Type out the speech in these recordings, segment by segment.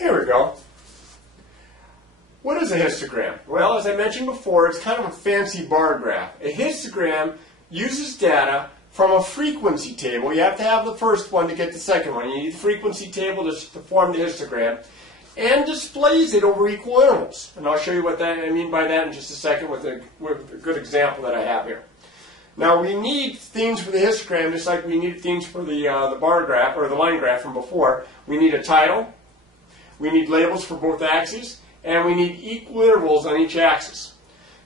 Here we go. What is a histogram? Well, as I mentioned before, it's kind of a fancy bar graph. A histogram uses data from a frequency table. You have to have the first one to get the second one. You need the frequency table to form the histogram, and displays it over equal intervals. And I'll show you what I mean by that in just a second with a good example that I have here. Now, we need themes for the histogram just like we need themes for the bar graph or the line graph from before. We need a title, we need labels for both axes, and we need equal intervals on each axis.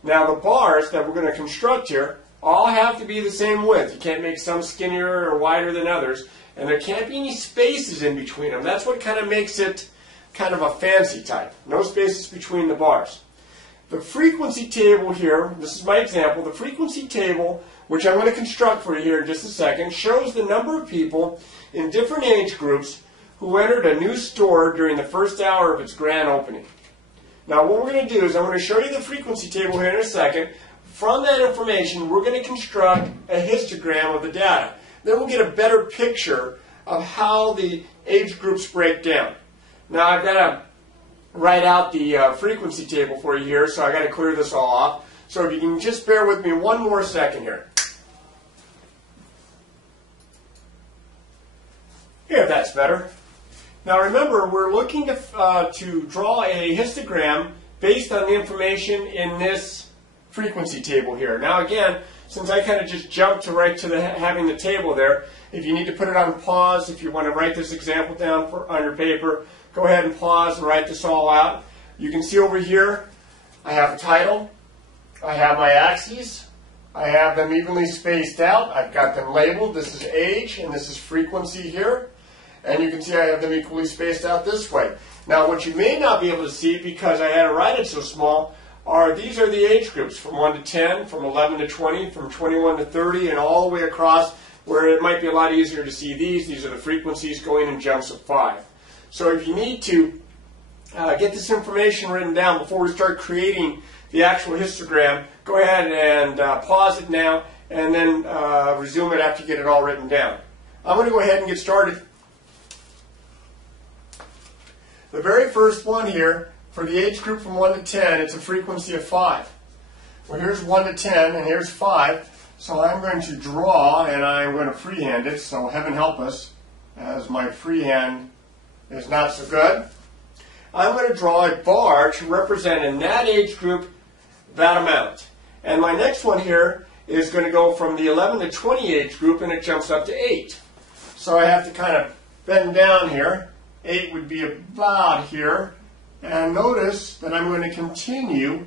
Now, the bars that we're going to construct here all have to be the same width. You can't make some skinnier or wider than others, and there can't be any spaces in between them. That's what kind of makes it kind of a fancy type. No spaces between the bars. The frequency table here, this is my example, the frequency table, which I'm going to construct for you here in just a second, shows the number of people in different age groups who entered a new store during the first hour of its grand opening. Now, what we're going to do is I'm going to show you the frequency table here in a second. From that information, we're going to construct a histogram of the data. Then we'll get a better picture of how the age groups break down. Now, I've got to write out the frequency table for you here, so I've got to clear this all off. So if you can just bear with me one more second here. If that's better. Now remember, we're looking to draw a histogram based on the information in this frequency table here. Now again, since I kind of just jumped right to having the table there, if you need to put it on pause, if you want to write this example down on your paper, go ahead and pause and write this all out. You can see over here, I have a title, I have my axes, I have them evenly spaced out, I've got them labeled, this is age and this is frequency here. And you can see I have them equally spaced out this way. Now what you may not be able to see because I had to write it so small these are the age groups from 1 to 10, from 11 to 20, from 21 to 30, and all the way across where it might be a lot easier to see these. These are the frequencies going in jumps of 5. So if you need to get this information written down before we start creating the actual histogram, go ahead and pause it now and then resume it after you get it all written down. I'm going to go ahead and get started. The very first one here, for the age group from 1 to 10, it's a frequency of 5. Well, here's 1 to 10, and here's 5. So I'm going to draw, and I'm going to freehand it, so heaven help us, as my freehand is not so good. I'm going to draw a bar to represent in that age group that amount. And my next one here is going to go from the 11 to 20 age group, and it jumps up to 8. So I have to kind of bend down here. 8 would be about here. And notice that I'm going to continue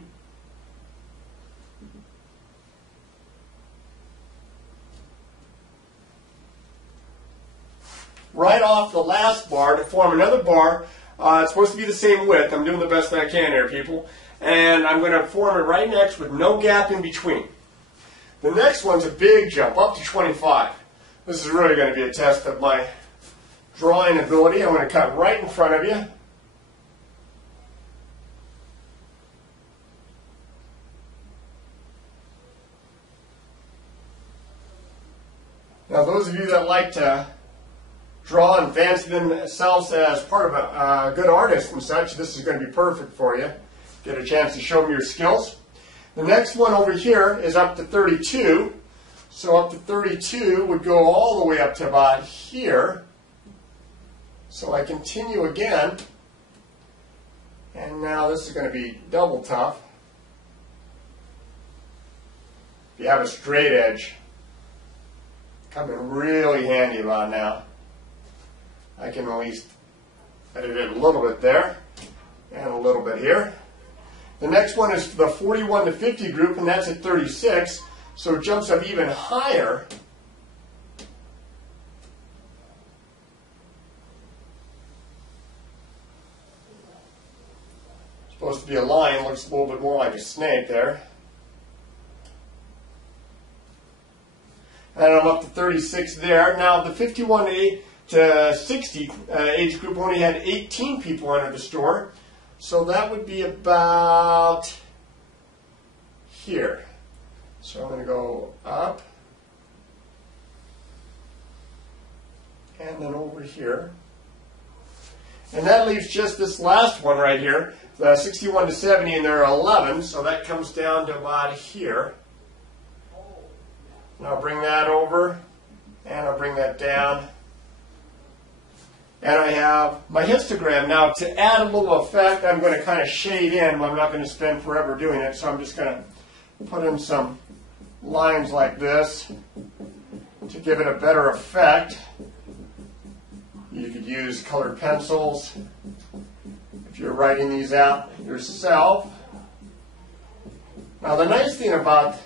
right off the last bar to form another bar. It's supposed to be the same width. I'm doing the best I can here, people. And I'm going to form it right next with no gap in between. The next one's a big jump, up to 25. This is really going to be a test of my drawing ability. I'm going to cut right in front of you. Now, those of you that like to draw and fancy themselves as part of a good artist and such, this is going to be perfect for you. Get a chance to show them your skills. The next one over here is up to 32. So up to 32 would go all the way up to about here. So I continue again. And now this is going to be double tough. If you have a straight edge, come in really handy about now. I can at least edit it a little bit there and a little bit here. The next one is the 41 to 50 group, and that's at 36, so it jumps up even higher. Supposed to be a line, looks a little bit more like a snake there. And I'm up to 36 there. Now the 51 to 60 age group only had 18 people enter the store. So that would be about here. So I'm going to go up and then over here. And that leaves just this last one right here, the 61 to 70, and there are 11, so that comes down to about here. And I'll bring that over, and I'll bring that down. And I have my histogram. Now, to add a little effect, I'm going to kind of shade in, but I'm not going to spend forever doing it, so I'm just going to put in some lines like this to give it a better effect. You could use colored pencils if you're writing these out yourself. Now, the nice thing about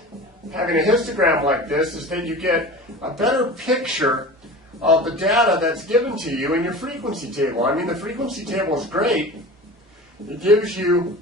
having a histogram like this is that you get a better picture of the data that's given to you in your frequency table. I mean, the frequency table is great. It gives you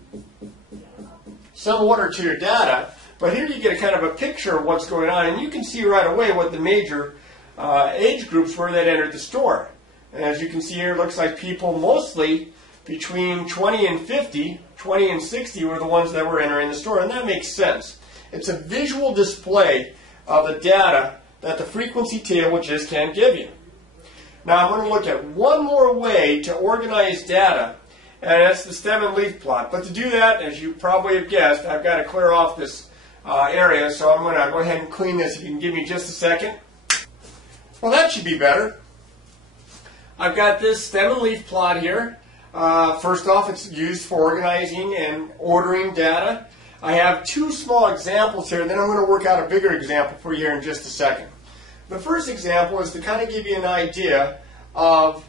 some order to your data, but here you get a kind of a picture of what's going on, and you can see right away what the major age groups were that entered the store. And as you can see here, it looks like people mostly between 20 and 50, 20 and 60 were the ones that were entering the store, and that makes sense. It's a visual display of the data that the frequency table just can't give you. Now I'm going to look at one more way to organize data, and that's the stem and leaf plot. But to do that, as you probably have guessed, I've got to clear off this area, so I'm going to go ahead and clean this. If you can give me just a second. Well, that should be better. I've got this stem and leaf plot here. First off, it's used for organizing and ordering data. I have two small examples here, and then I'm going to work out a bigger example for you here in just a second. The first example is to kind of give you an idea of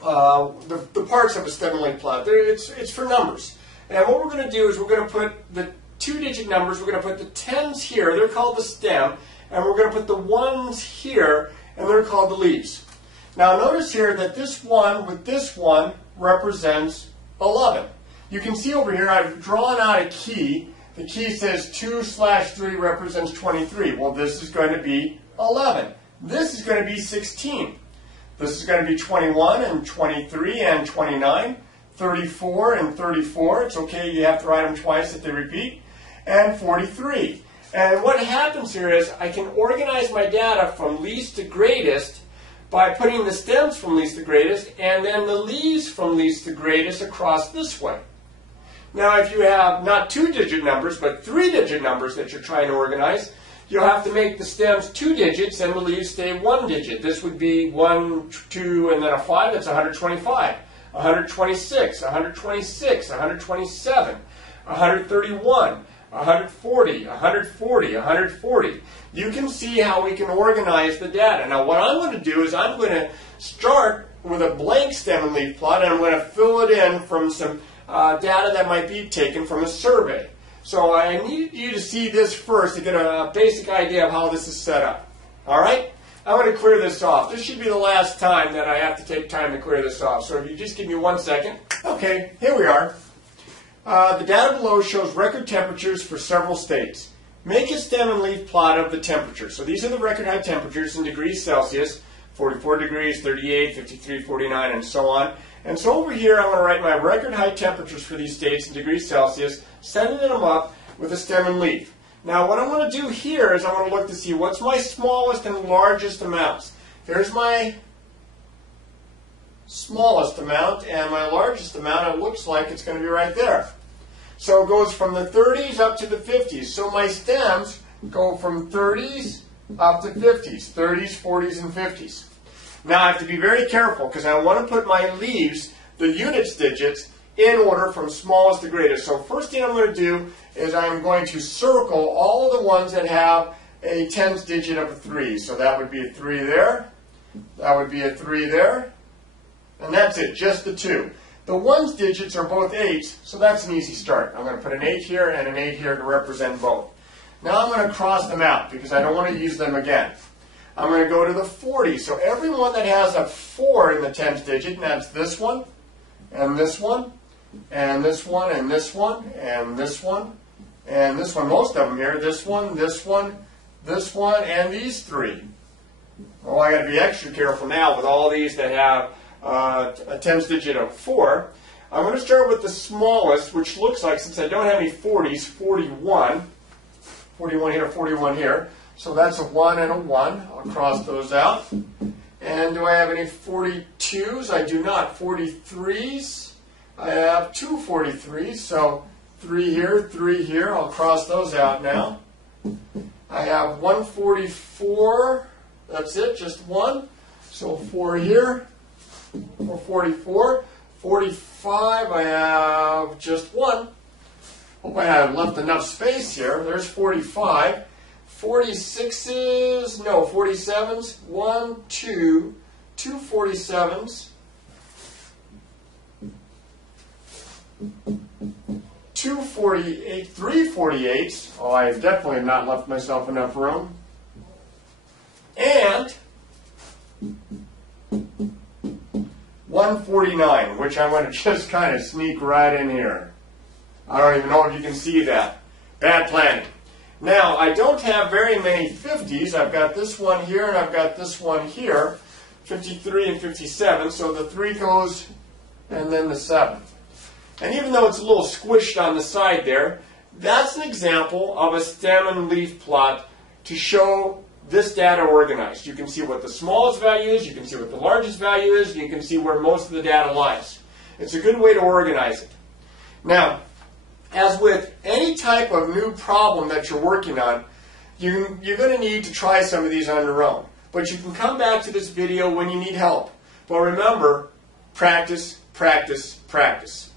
the parts of a stem and leaf plot. It's for numbers. And what we're going to do is we're going to put the two-digit numbers, we're going to put the tens here, they're called the stem, and we're going to put the ones here, and they're called the leaves. Now notice here that this one with this one represents 11. You can see over here I've drawn out a key. The key says 2/3 represents 23. Well, this is going to be 11. This is going to be 16. This is going to be 21 and 23 and 29, 34 and 34. It's okay, you have to write them twice if they repeat. And 43. And what happens here is I can organize my data from least to greatest by putting the stems from least to greatest and then the leaves from least to greatest across this way. Now, if you have not two-digit numbers, but three-digit numbers that you're trying to organize, you'll have to make the stems 2 digits and the leaves stay 1 digit. This would be 1, 2, and then a 5. That's 125, 126, 126, 127, 131, 140, 140, 140. You can see how we can organize the data. Now, what I'm going to do is I'm going to start with a blank stem and leaf plot, and I'm going to fill it in from some data that might be taken from a survey. So I need you to see this first to get a basic idea of how this is set up. All right? I'm going to clear this off. This should be the last time that I have to take time to clear this off. So if you just give me 1 second. Okay, here we are. The data below shows record temperatures for several states. Make a stem and leaf plot of the temperature. So these are the record high temperatures in degrees Celsius, 44 degrees, 38, 53, 49, and so on. And so over here, I'm going to write my record high temperatures for these states in degrees Celsius, setting them up with a stem and leaf. Now, what I'm going to do here is I'm going to look to see what's my smallest and largest amounts. Here's my smallest amount, and my largest amount, it looks like it's going to be right there. So it goes from the 30s up to the 50s. So my stems go from 30s up to 50s, 30s, 40s, and 50s. Now I have to be very careful because I want to put my leaves, the units digits, in order from smallest to greatest. So first thing I'm going to do is I'm going to circle all of the ones that have a tens digit of a 3. So that would be a 3 there, that would be a 3 there, and that's it, just the 2. The ones digits are both 8s, so that's an easy start. I'm going to put an 8 here and an 8 here to represent both. Now I'm going to cross them out because I don't want to use them again. I'm going to go to the 40. So every one that has a 4 in the tens digit, and that's this one, and this one, and this one, and this one, and this one, and this one, most of them here, this one, this one, this one, and these 3. Well, I got to be extra careful now with all these that have a tens digit of 4. I'm going to start with the smallest, which looks like, since I don't have any 40s, 41. 41 here, 41 here. So that's a 1 and a 1. I'll cross those out. And do I have any 42s? 42s. I do not. 43s. I have two 43s, so 3 here, 3 here. I'll cross those out now. I have 144. That's it, just one. So 4 here for 44. 45, I have just one. Hope I have left enough space here. There's 45. 46s, no, 47s. 1, 2, 2 47s. 2 48, 3 48s. Oh, I definitely have not left myself enough room. And 149, which I'm going to just kind of sneak right in here. I don't even know if you can see that. Bad planning. Now, I don't have very many 50s. I've got this one here and I've got this one here. 53 and 57. So the 3 goes and then the 7. And even though it's a little squished on the side there, that's an example of a stem and leaf plot to show this data organized. You can see what the smallest value is, you can see what the largest value is, and you can see where most of the data lies. It's a good way to organize it. Now, as with any type of new problem that you're working on, you're going to need to try some of these on your own. But you can come back to this video when you need help. But remember, practice, practice, practice.